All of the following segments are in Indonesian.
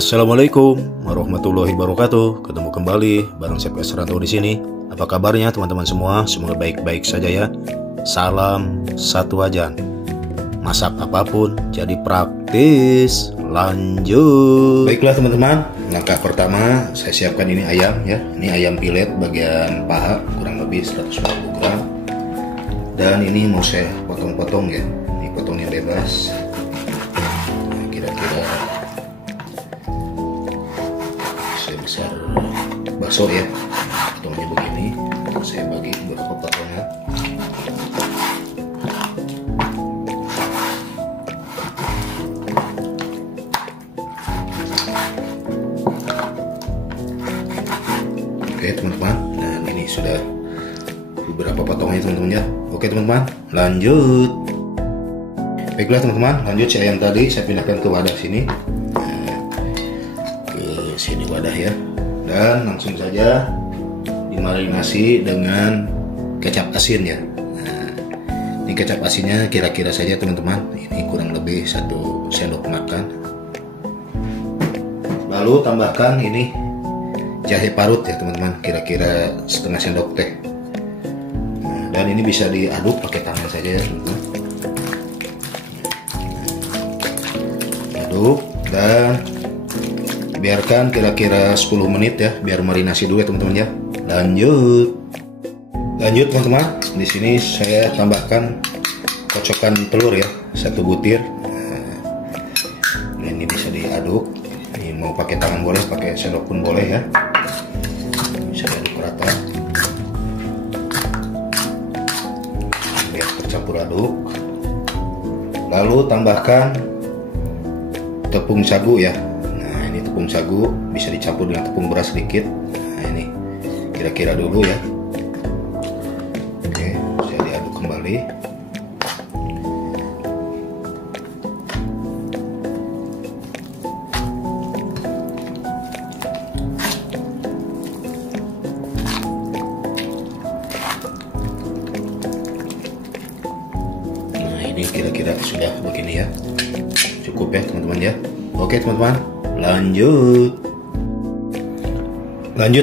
Assalamualaikum warahmatullahi wabarakatuh. Ketemu kembali bareng Chef Rantau di sini. Apa kabarnya teman-teman semua? Semoga baik-baik saja ya. Salam satu wajan. Masak apapun jadi praktis. Lanjut. Baiklah teman-teman, langkah pertama saya siapkan ini ayam ya. Ini ayam pilet bagian paha kurang lebih 120 gram. Dan ini mau saya potong-potong ya. Ini potongnya bebas. Nah, kira-kira sebesar bakso ya, potongnya begini. Saya bagi beberapa potongan. Oke teman-teman, dan ini sudah beberapa potongannya teman-teman ya. Oke teman-teman, lanjut. Baiklah teman-teman, lanjut si ayam tadi saya pindahkan ke wadah sini. Sini wadah ya, dan langsung saja dimarinasi dengan kecap asin ya. Nah, ini kecap asinnya kira-kira saja teman-teman, ini kurang lebih 1 sendok makan. Lalu tambahkan ini jahe parut ya teman-teman, kira-kira setengah sendok teh. Nah, dan ini bisa diaduk pakai tangan saja ya teman-teman. Aduk dan biarkan kira-kira 10 menit ya, biar marinasi dulu ya teman-teman ya. Lanjut teman-teman, di sini saya tambahkan kocokan telur ya, 1 butir. Nah, ini bisa diaduk. Ini mau pakai tangan boleh, pakai sendok pun boleh ya. Bisa diaduk rata biar tercampur aduk. Lalu tambahkan tepung sagu ya. Tepung sagu bisa dicampur dengan tepung beras sedikit. Nah ini kira-kira dulu ya. Oke, saya diaduk kembali. Nah ini kira-kira sudah begini ya. Cukup ya teman-teman ya. Oke teman-teman, lanjut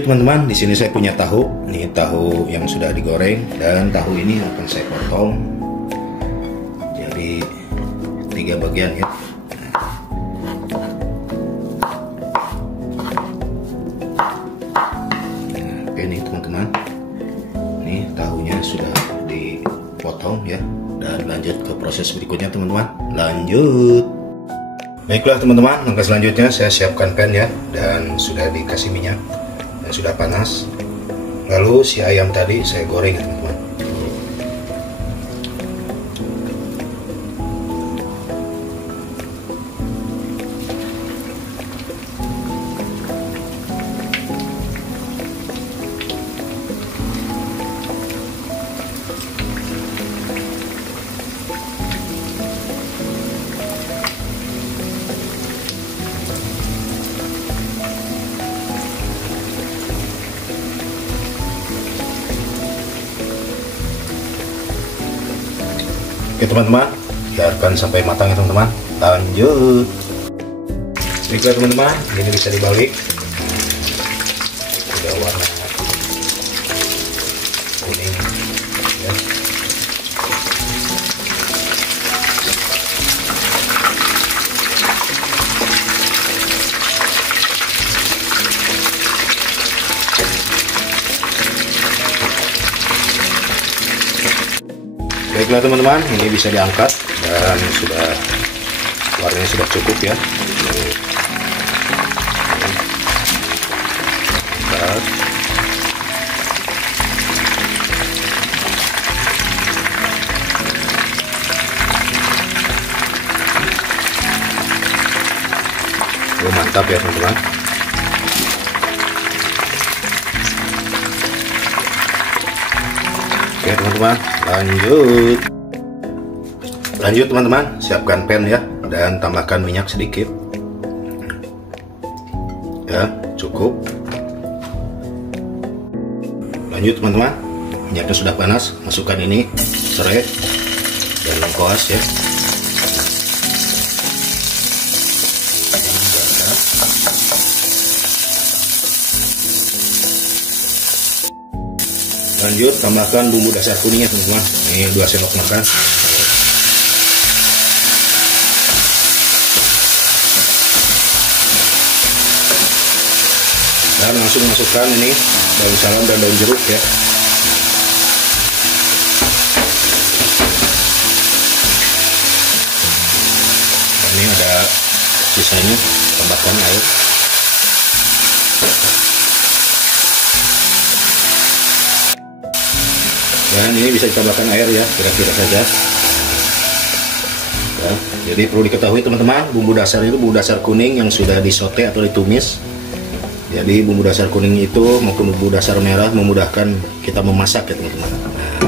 teman-teman. Di sini saya punya tahu. Ini tahu yang sudah digoreng, dan tahu ini akan saya potong jadi 3 bagian ya. Nah, oke nih teman-teman, ini tahunya sudah dipotong ya. Dan lanjut ke proses berikutnya teman-teman. Lanjut. Baiklah teman-teman, langkah selanjutnya saya siapkan pan ya, dan sudah dikasih minyak dan sudah panas. Lalu si ayam tadi saya goreng ya teman-teman. Oke teman-teman, biarkan sampai matang ya teman-teman. Lanjut. Baiklah teman-teman, ini bisa dibalik. Sudah warna kuning ya. Baiklah teman-teman, ini bisa diangkat dan sudah warnanya sudah cukup ya. Angkat. Oh, mantap ya teman-teman. Oke teman-teman, lanjut teman-teman, siapkan pan ya, dan tambahkan minyak sedikit ya, cukup. Lanjut teman-teman, minyaknya sudah panas, masukkan ini serai dan lengkoas ya. Lanjut tambahkan bumbu dasar kuningnya teman-teman. Ini 2 sendok makan. Dan langsung masukkan ini daun salam dan daun jeruk ya. Dan ini ada sisanya, tambahkan air. Dan ini bisa ditambahkan air ya, kira-kira saja. Ya, jadi perlu diketahui teman-teman, bumbu dasar itu bumbu dasar kuning yang sudah disote atau ditumis. Jadi bumbu dasar kuning itu maupun bumbu dasar merah memudahkan kita memasak ya teman-teman. Nah,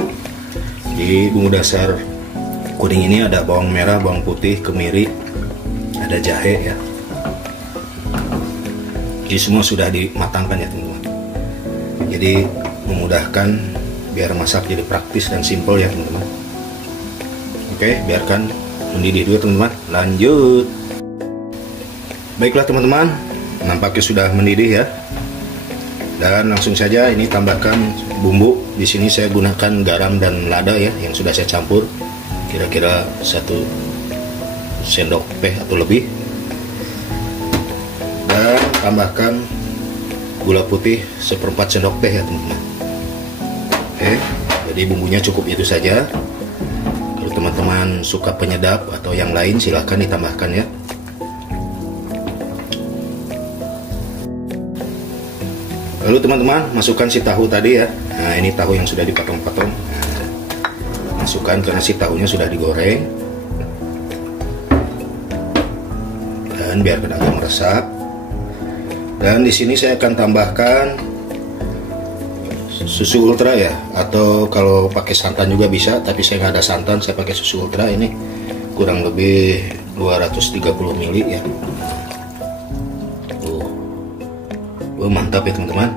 di bumbu dasar kuning ini ada bawang merah, bawang putih, kemiri, ada jahe ya. Jadi semua sudah dimatangkan ya teman-teman. Jadi memudahkan biar masak jadi praktis dan simpel ya teman-teman. Oke, biarkan mendidih dulu teman-teman. Lanjut. Baiklah teman-teman, nampaknya sudah mendidih ya. Dan langsung saja ini tambahkan bumbu. Di sini saya gunakan garam dan lada ya, yang sudah saya campur. Kira-kira 1 sendok teh atau lebih. Dan tambahkan gula putih 1/4 sendok teh ya teman-teman. Oke, jadi bumbunya cukup itu saja. Kalau teman-teman suka penyedap atau yang lain silahkan ditambahkan ya. Lalu teman-teman masukkan si tahu tadi ya. Nah ini tahu yang sudah dipotong-potong. Nah, masukkan karena si tahunya sudah digoreng. Dan biarkan agak meresap. Dan di sini saya akan tambahkan susu ultra ya, atau kalau pakai santan juga bisa, tapi saya nggak ada santan, saya pakai susu ultra. Ini kurang lebih 230 ml ya. Mantap ya teman-teman.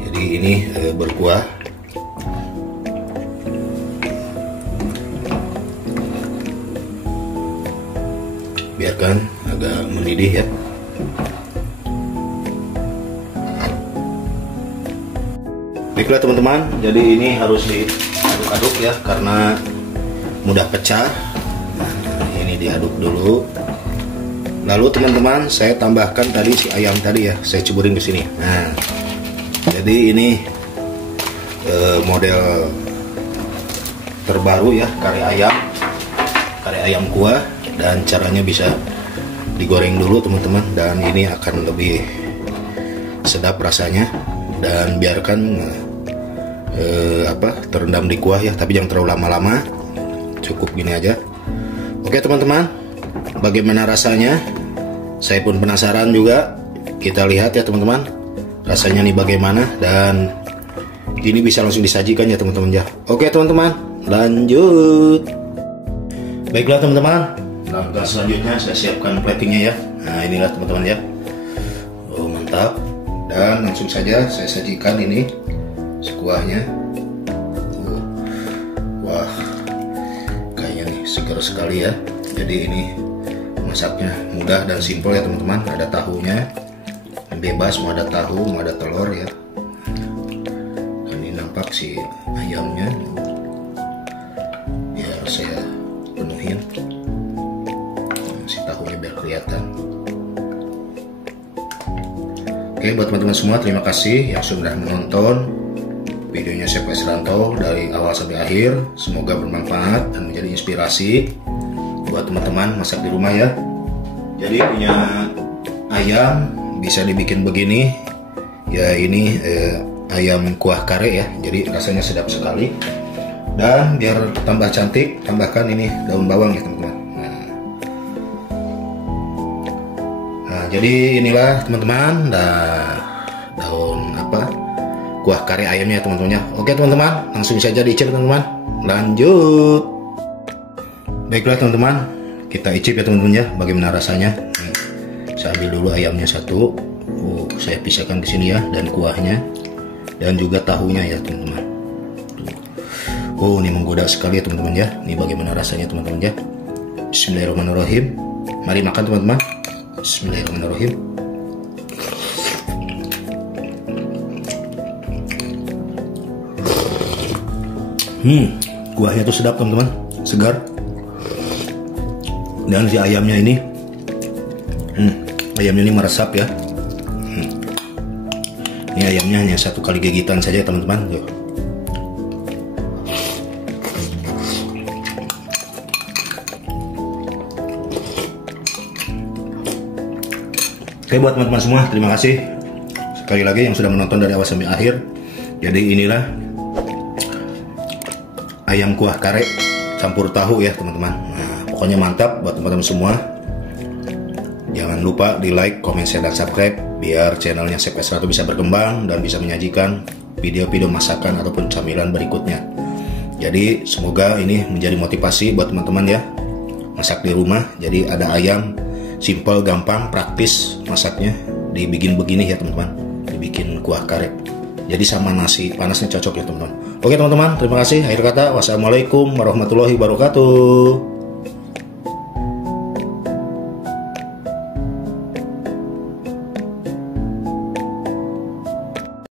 Jadi ini berkuah. Biarkan agak mendidih ya. Baiklah teman-teman, jadi ini harus diaduk-aduk ya karena mudah pecah. Nah, ini diaduk dulu. Lalu teman-teman, saya tambahkan tadi si ayam tadi ya, saya ceburin ke sini. Nah, jadi ini model terbaru ya, kare ayam kuah, dan caranya bisa digoreng dulu teman-teman, dan ini akan lebih sedap rasanya. Dan biarkan terendam di kuah ya, tapi jangan terlalu lama-lama, cukup gini aja. Oke teman-teman, bagaimana rasanya? Saya pun penasaran juga. Kita lihat ya teman-teman, rasanya nih bagaimana, dan ini bisa langsung disajikan ya teman-teman ya. Oke teman-teman, lanjut. Baiklah teman-teman, langkah selanjutnya saya siapkan platingnya ya. Nah inilah teman-teman ya. Oh mantap. Dan langsung saja saya sajikan ini sekuahnya. Wah, kayaknya nih segar sekali ya. Jadi ini masaknya mudah dan simpel ya teman-teman. Ada tahunya, bebas mau ada tahu, mau ada telur ya. Dan ini nampak si ayamnya. Biar saya penuhin si tahunya biar kelihatan. Oke, buat teman-teman semua, terima kasih yang sudah menonton videonya Chef Esranto dari awal sampai akhir. Semoga bermanfaat dan menjadi inspirasi buat teman-teman masak di rumah ya. Jadi punya ayam bisa dibikin begini ya. Ini ayam kuah kare ya, jadi rasanya sedap sekali. Dan biar tambah cantik, tambahkan ini daun bawang ya teman-teman. Jadi inilah teman-teman daun kuah kare ayamnya teman-teman ya. Oke teman-teman, langsung saja diicip teman-teman. Lanjut. Baiklah teman-teman, kita icip ya teman-teman ya, bagaimana rasanya. Saya ambil dulu ayamnya satu. Saya pisahkan ke sini ya, dan kuahnya dan juga tahunya ya teman-teman. Ini menggoda sekali ya teman-teman ya. Ini bagaimana rasanya teman-teman ya. Bismillahirrahmanirrahim. Mari makan teman-teman. Bismillahirrahmanirrahim. Kuahnya tuh sedap teman-teman, segar. Dan si ayamnya ini, ayamnya ini meresap ya. Ini ayamnya hanya satu kali gigitan saja teman-teman. Oke, buat teman-teman semua, terima kasih sekali lagi yang sudah menonton dari awal sampai akhir. Jadi inilah ayam kuah kare campur tahu ya teman-teman. Nah, pokoknya mantap buat teman-teman semua. Jangan lupa di like, comment, share, dan subscribe biar channelnya Chef Esrato bisa berkembang dan bisa menyajikan video-video masakan ataupun camilan berikutnya. Jadi semoga ini menjadi motivasi buat teman-teman ya, masak di rumah. Jadi ada ayam, simple, gampang, praktis masaknya, dibikin begini ya teman-teman, dibikin kuah kare. Jadi sama nasi panasnya cocok ya teman-teman. Oke teman-teman, terima kasih. Akhir kata, wassalamualaikum warahmatullahi wabarakatuh.